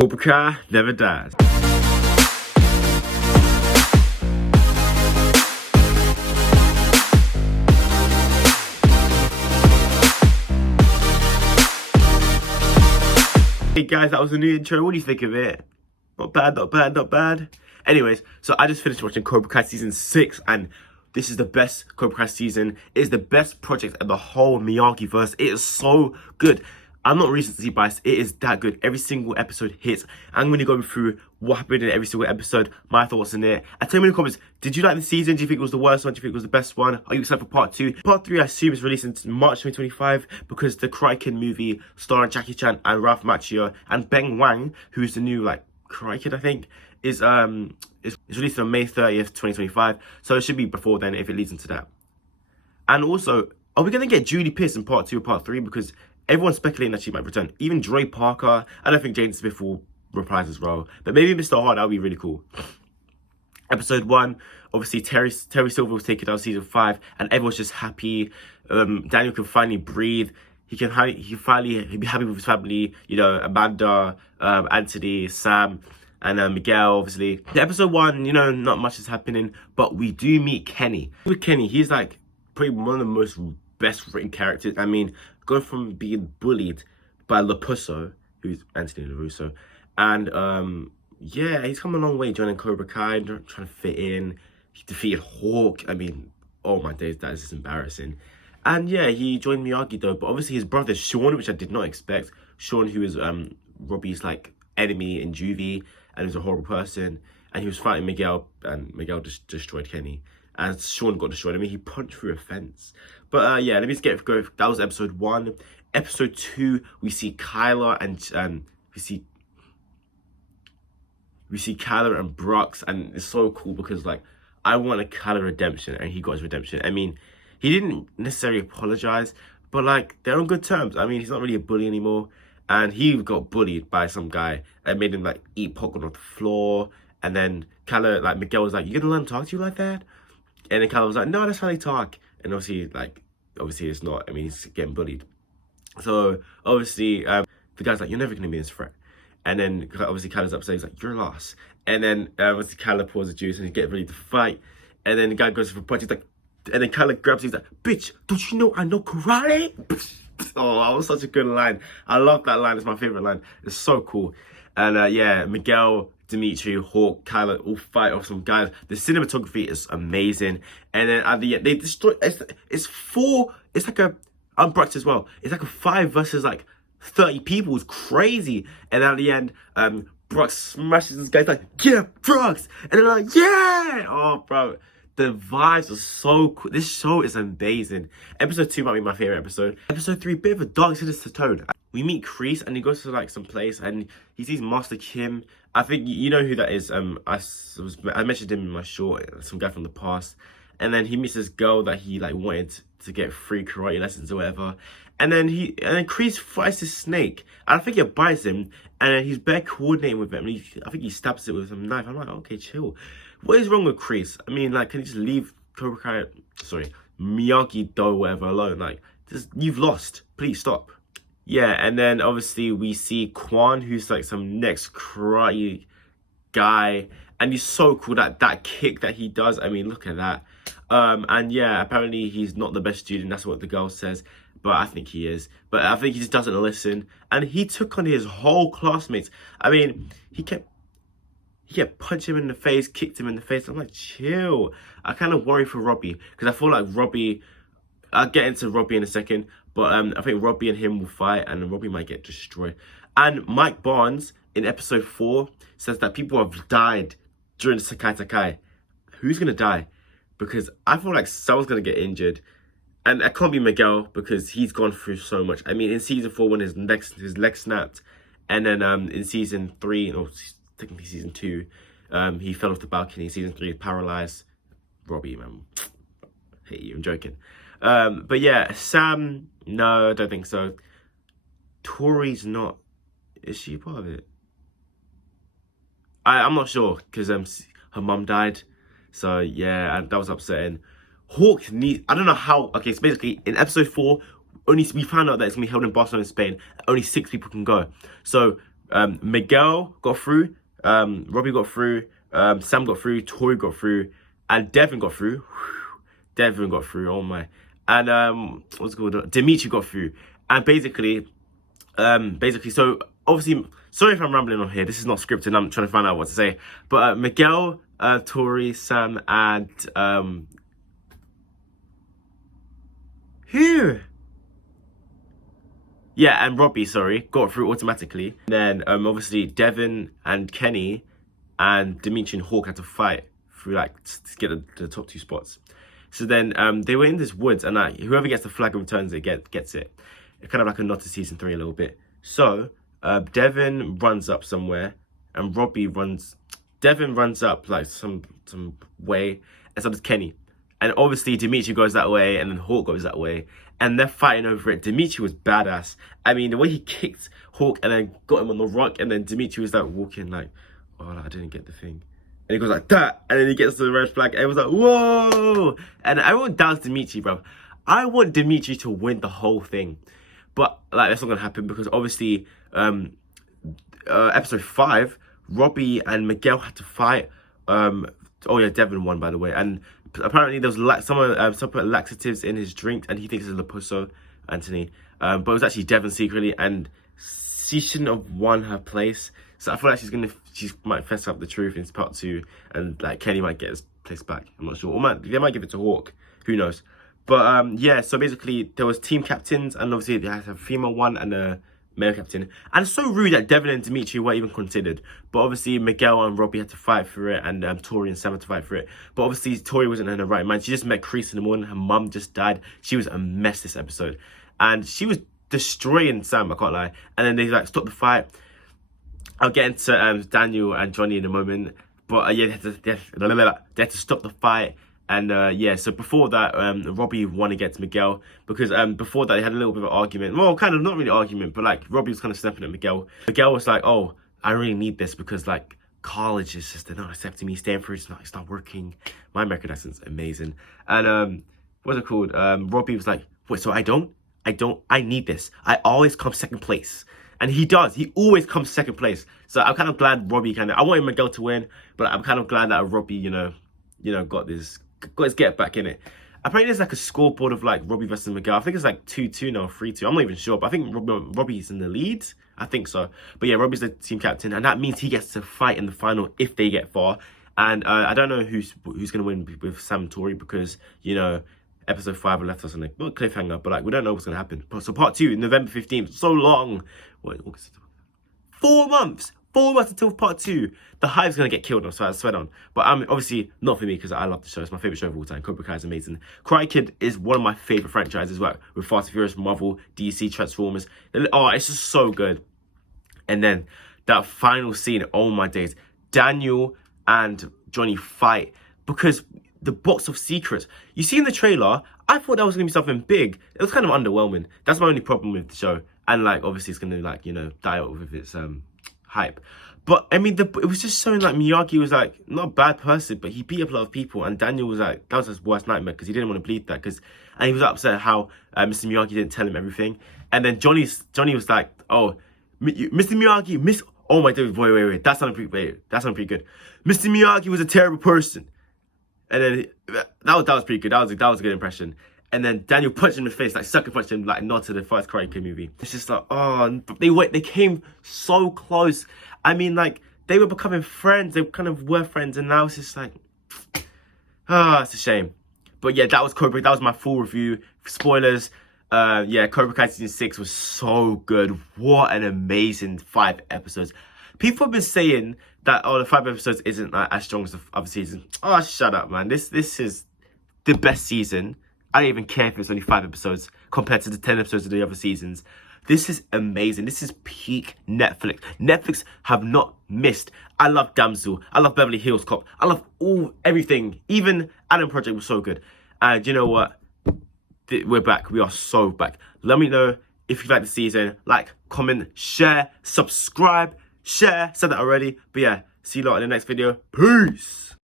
Cobra Kai never dies. Hey guys, that was a new intro. What do you think of it? Not bad, not bad, not bad. Anyways, so I just finished watching Cobra Kai season 6 and this is the best Cobra Kai season. It is the best project in the whole Miyagi-verse. It is so good. I'm not recency biased. It is that good. Every single episode hits. I'm going to go through what happened in every single episode, my thoughts in it. And tell me in the comments, did you like the season? Do you think it was the worst one? Do you think it was the best one? Are you excited for part 2? Part 3, I assume, is released in March 2025 because the Karate Kid movie starring Jackie Chan and Ralph Macchio and Ben Wang, who's the new Karate Kid, I think, is released on May 30th, 2025. So it should be before then if it leads into that. And also, are we going to get Julie Pierce in part 2 or part 3? Because everyone's speculating that she might return. Even Dre Parker. I don't think Jaden Smith will reprise as well. But maybe Mr. Hart, that would be really cool. Episode 1, obviously Terry Silver was taken down season 5. And everyone's just happy. Daniel can finally breathe. He'll be happy with his family. You know, Amanda, Anthony, Sam, and Miguel, obviously. The episode 1, you know, not much is happening. But we do meet Kenny. With Kenny, he's probably one of the most best written characters. I mean, going from being bullied by Lapusso, who's Anthony LaRusso, and yeah, he's come a long way joining Cobra Kai, trying to fit in. He defeated Hawk. I mean, oh my days, that is just embarrassing. And yeah, he joined Miyagi though, but obviously his brother Sean, which I did not expect. Sean, who is Robbie's enemy in juvie, and he's a horrible person, and he was fighting Miguel, and Miguel just destroyed Kenny. And Sean got destroyed. I mean, he punched through a fence. But yeah, let me just go. That was episode 1. Episode 2, we see Kyler and we see Kyler and Brooks, and it's so cool because I want a Kyler redemption, and he got his redemption. I mean, he didn't necessarily apologize, but they're on good terms. I mean, he's not really a bully anymore, and he got bullied by some guy and made him eat popcorn off the floor. And then Kyler, Miguel was you gonna let him talk to you like that? And then Kyler was no, that's how they talk. And obviously it's not. I mean, he's getting bullied. So obviously, the guy's you're never gonna be this threat. And then obviously Kyler's upset. He's you're lost. And then obviously Kyler pours the juice and he's getting ready to fight. And then the guy goes for a punch. He's and then Kyler grabs him. He's bitch, don't you know I know karate? Oh, that was such a good line. I love that line. It's my favorite line. It's so cool. And yeah, Miguel, Dimitri, Hawk, Kyler all fight off some guys. The cinematography is amazing. And then at the end, they destroy. It's four. It's unbrocked as well. It's a 5 versus 30 people. It's crazy. And at the end, Brock smashes this guy. He's yeah, Brooks. And they're yeah. Oh, bro. The vibes are so cool. This show is amazing. Episode 2 might be my favorite episode. Episode 3, bit of a dark sinister tone. We meet Kreese and he goes to some place and he sees Master Kim. I think you know who that is. I mentioned him in my short, some guy from the past. And then he meets this girl that he wanted to get free karate lessons or whatever. And then Kreese fights this snake. And I think it bites him. And then he's bare coordinating with him. And I think he stabs it with some knife. I'm okay, chill. What is wrong with Kreese? I mean, can you just leave Cobra Kai, Miyagi-Do, whatever, alone? You've lost. Please stop. Yeah, and then obviously we see Quan, who's some next karate guy. And he's so cool, that kick that he does. I mean, look at that. And yeah, apparently he's not the best student. That's what the girl says. But I think he is. But I think he just doesn't listen. And he took on his whole classmates. I mean, he kept punching him in the face, kicked him in the face. I'm chill. I kind of worry for Robbie. Because I feel Robbie... I'll get into Robbie in a second. But I think Robbie and him will fight. And Robbie might get destroyed. And Mike Barnes, in episode 4, says that people have died during the Sekai Takai. Who's going to die? Because I feel someone's going to get injured. And it can't be Miguel because he's gone through so much. I mean, in season 4, when his leg snapped. And then in season 3... or technically season 2, he fell off the balcony. Season 3, paralyzed. Robbie, man, I hate you. I'm joking. But yeah, Sam, no, I don't think so. Tori's not. Is she part of it? I'm not sure because her mum died. So yeah, and that was upsetting. Hawk needs. I don't know how. Okay, so basically in episode 4, we found out that it's gonna be held in Barcelona, Spain. Only 6 people can go. So Miguel got through, Robbie got through, Sam got through, Tori got through, and Devin got through. Devin got through, oh my. And what's it called? Dimitri got through. And basically, so obviously, sorry if I'm rambling on here. This is not scripted. I'm trying to find out what to say. But Miguel, Tori, Sam, and who? Yeah, and Robbie, sorry, got through automatically. And then obviously Devin and Kenny and Dimitri and Hawk had to fight through to get the top 2 spots. So then they were in this woods, and whoever gets the flag and returns it gets it. It's kind of like a nod to season 3 a little bit. So Devin runs up somewhere, and Devin runs up like some way, and so does Kenny. And obviously Dimitri goes that way, and then Hawk goes that way, and they're fighting over it. Dimitri was badass. I mean, the way he kicked Hawk and then got him on the rock, and then Dimitri was like walking like, oh, I didn't get the thing. And he goes like that, and then he gets to the red flag, and it was like, whoa! And everyone doubts Dimitri, bro. I want Dimitri to win the whole thing. But like that's not gonna happen because obviously episode 5, Robbie and Miguel had to fight. Oh yeah, Devin won, by the way. And apparently there was some put laxatives in his drink, and he thinks it's Lapuso, Anthony. But it was actually Devin secretly, and she shouldn't have won her place. So I feel like she might fess up the truth in part 2, and like Kenny might get his place back. I'm not sure. Or they might give it to Hawk. Who knows? But yeah, so basically there was team captains, and obviously they had a female one and a male captain. And it's so rude that Devin and Dimitri weren't even considered. But obviously Miguel and Robbie had to fight for it, and Tori and Sam had to fight for it. But obviously Tori wasn't in her right mind. She just met Chris in the morning. Her mum just died. She was a mess this episode, and she was destroying Sam, I can't lie. And then they like stopped the fight. I'll get into Daniel and Johnny in a moment. But yeah, they had to stop the fight. And yeah, so before that, Robbie won against Miguel because before that they had a little bit of an argument. Well, kind of not really argument, but like Robbie was kind of snapping at Miguel. Miguel was like, "Oh, I really need this because like college is just they're not accepting me. Stanford's it's not working. My American accent's amazing." And what's it called? Robbie was like, "Wait, so I need this. I always come second place." And he does. He always comes second place. So I'm kind of glad Robbie I wanted Miguel to win, but I'm kind of glad that Robbie, you know, got his get back in it. Apparently there's like a scoreboard of like Robbie versus Miguel. I think it's like 2-2 now, 3-2. I'm not even sure, but I think Robbie's in the lead. I think so. But yeah, Robbie's the team captain, and that means he gets to fight in the final if they get far. And I don't know who's gonna win with Sam and Tori because you know episode 5 left us on a cliffhanger, but like we don't know what's gonna happen. So part 2, November 15th. So long. What? 4 months. 4 months until part 2. The hype's gonna get killed. So I swear on. But obviously not for me because I love the show. It's my favorite show of all time. Cobra Kai is amazing. Karate Kid is one of my favorite franchises. With Fast and Furious, Marvel, DC, Transformers. Oh, it's just so good. And then that final scene. Oh my days. Daniel and Johnny fight because the box of secrets. You see in the trailer, I thought that was gonna be something big. It was kind of underwhelming. That's my only problem with the show. And like obviously it's gonna like die out with its hype. But I mean it was just showing like Miyagi was like not a bad person, but he beat up a lot of people, and Daniel was like that was his worst nightmare because he didn't want to bleed that and he was upset how Mr. Miyagi didn't tell him everything. And then Johnny was like, oh, Mr. Miyagi, oh my god, wait, that sounded pretty good. Mr. Miyagi was a terrible person. And then that was pretty good. That was a good impression. And then Daniel punched him in the face, like sucker punched him, like nod to the first Karate Kid movie. It's just like, oh, they came so close. I mean, like they were becoming friends. They kind of were friends, and now it's just like, it's a shame. But yeah, that was Cobra. That was my full review. Spoilers. Yeah, Cobra Kai season 6 was so good. What an amazing 5 episodes. People have been saying that the 5 episodes isn't like, as strong as the other season. Oh, shut up, man. This is the best season. I don't even care if it's only 5 episodes compared to the 10 episodes of the other seasons. This is amazing. This is peak Netflix. Netflix have not missed. I love Damsel. I love Beverly Hills Cop. I love everything. Even Adam Project was so good. And you know what? We're back. We are so back. Let me know if you like the season. Like, comment, share, subscribe, share. Said that already. But yeah, see you lot in the next video. Peace.